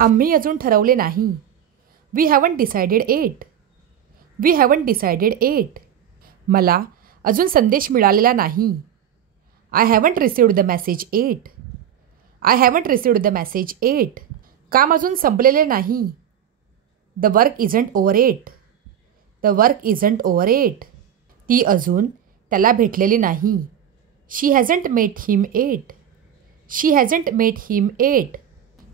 आम्ही अजून ठरवले नाही. We haven't decided yet. We haven't decided yet. मला अजून संदेश मिळालेला नाही. I haven't received the message yet. I haven't received the message yet. काम अजून संपलेले नाही. The work isn't over yet. The work isn't over yet. ती अजून त्याला भेटलेली नाही. She hasn't met him yet. She hasn't met him yet.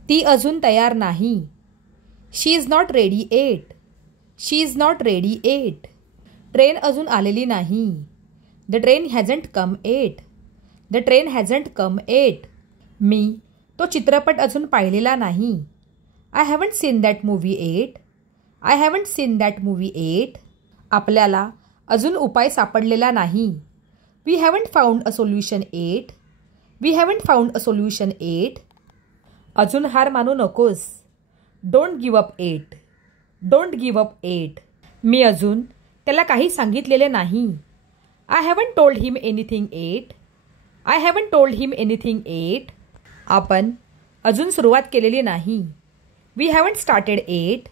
ती अजून तयार नाही. She is not ready yet. She is not ready yet. Train अजून आलेली नाही. The train hasn't come yet. The train hasn't come yet. मी तो चित्रपट अजून पाहिलेला नाही. I haven't seen that movie yet. I haven't seen that movie yet. आपल्याला अजून उपाय सापडलेला नाही. We haven't found a solution yet. We haven't found a solution yet. अजून हार मानू नकोस. Don't give up yet. Don't give up yet. मी अजून त्याला काही सांगितलेले नाही. I haven't told him anything yet. I haven't told him anything yet. आपण अजून सुरुवात केलेली नाही. We haven't started yet.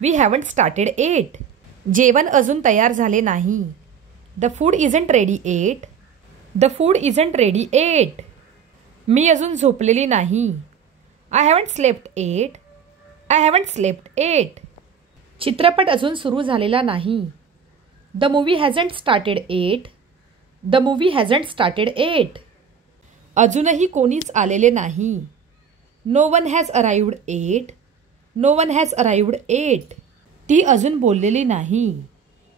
We haven't started yet. जेवण अजून तयार झाले नाही. The food isn't ready yet. The food isn't ready yet. मी अजून झोपलेली नाही. I haven't slept yet. I haven't slept yet. चित्रपट अजून सुरू झालेला नाही. The movie hasn't started yet. The movie hasn't started yet. अजूनही कोणीच आलेले नाही. No one has arrived yet. No one has arrived yet. ती अजून बोललेली नाही.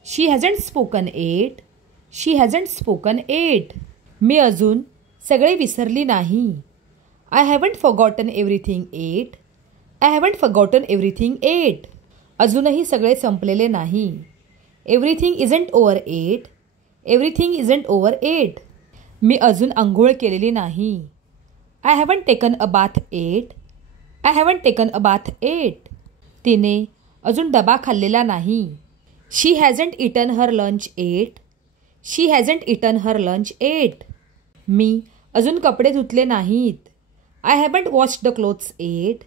She hasn't spoken yet. She hasn't spoken yet. मी अजून सगळे विसरली नाही. I haven't forgotten everything yet. I haven't forgotten everything yet. अजूनही सगळे संपलेले नाही. Everything isn't over yet. Everything isn't over yet. मी अजून आंघोळ केलेली नाही. I haven't taken a bath yet. I haven't taken a bath yet. तिने अजून डबा खाल्लेला नाही. She hasn't eaten her lunch yet. She hasn't eaten her lunch yet. मी अजून कपडे धुतले नाहीत. I haven't washed the clothes yet.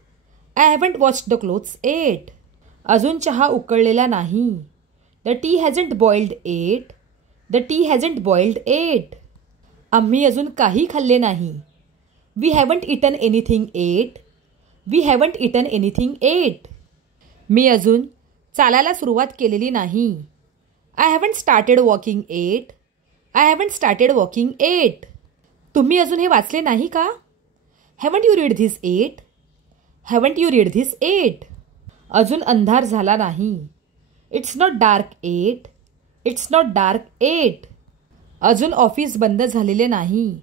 I haven't washed the clothes yet. अजून चहा उकळलेला नाही. The tea hasn't boiled yet. The tea hasn't boiled yet. आम्ही अजून काही खाल्ले नाही. We haven't eaten anything yet. We haven't eaten anything yet. मी अजून चालायला सुरुवात केलेली नाही. I haven't started walking eight. I haven't started walking yet. तुम्ही अजून हे वाचले नाही का? Haven't you read this yet. Haven't you read this yet. अजून अंधार झाला नाही. It's not dark yet. It's not dark yet. अजून ऑफिस बंद झालेले नाही.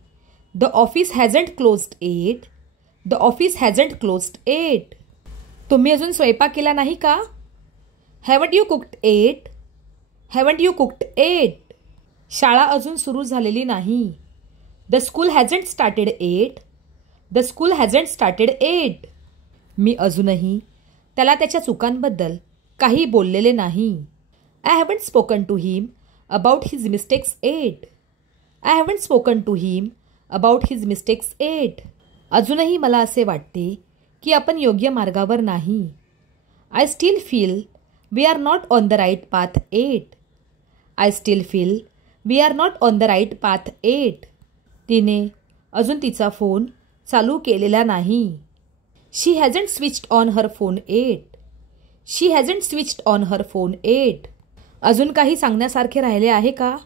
The office hasn't closed yet. The office hasn't closed yet. तुम्ही अजून स्वयंपाक केला नाही का? Haven't you cooked yet. Haven't you cooked yet. शाळा अजून सुरू झालेली नाही. The school hasn't started yet. The school hasn't started yet. मी अजूनही त्याला त्याच्या चुकांबद्दल काही बोललेले नाही. I haven't spoken to him about his mistakes yet. I haven't spoken to him about his mistakes yet. अजूनही मला असे वाटते की आपण योग्य मार्गावर नाही. I still feel we are not on the right path yet. I still feel we are not on the right path yet. तिने अजून तिचा फोन चालू केलेला नाही. She hasn't switched on her phone yet. She hasn't switched on her phone yet. अजून काही सांगण्यासारखे राहिले आहे का?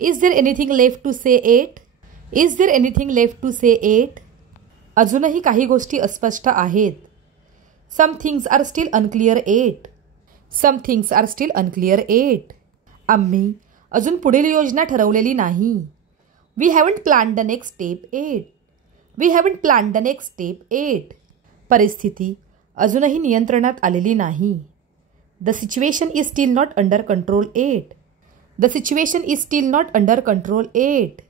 Is there anything left to say yet. Is there anything left to say yet. अजूनही काही गोष्टी अस्पष्ट आहेत. Some things are still unclear yet. Some things are still unclear yet. आम्ही अजून पुढील योजना ठरवलेली नाही. We haven't planned the next step yet. We haven't planned the next step at. परिस्थिती अजूनही नियंत्रणात आलेली नाही. The situation is still not under control at. The situation is still not under control eight.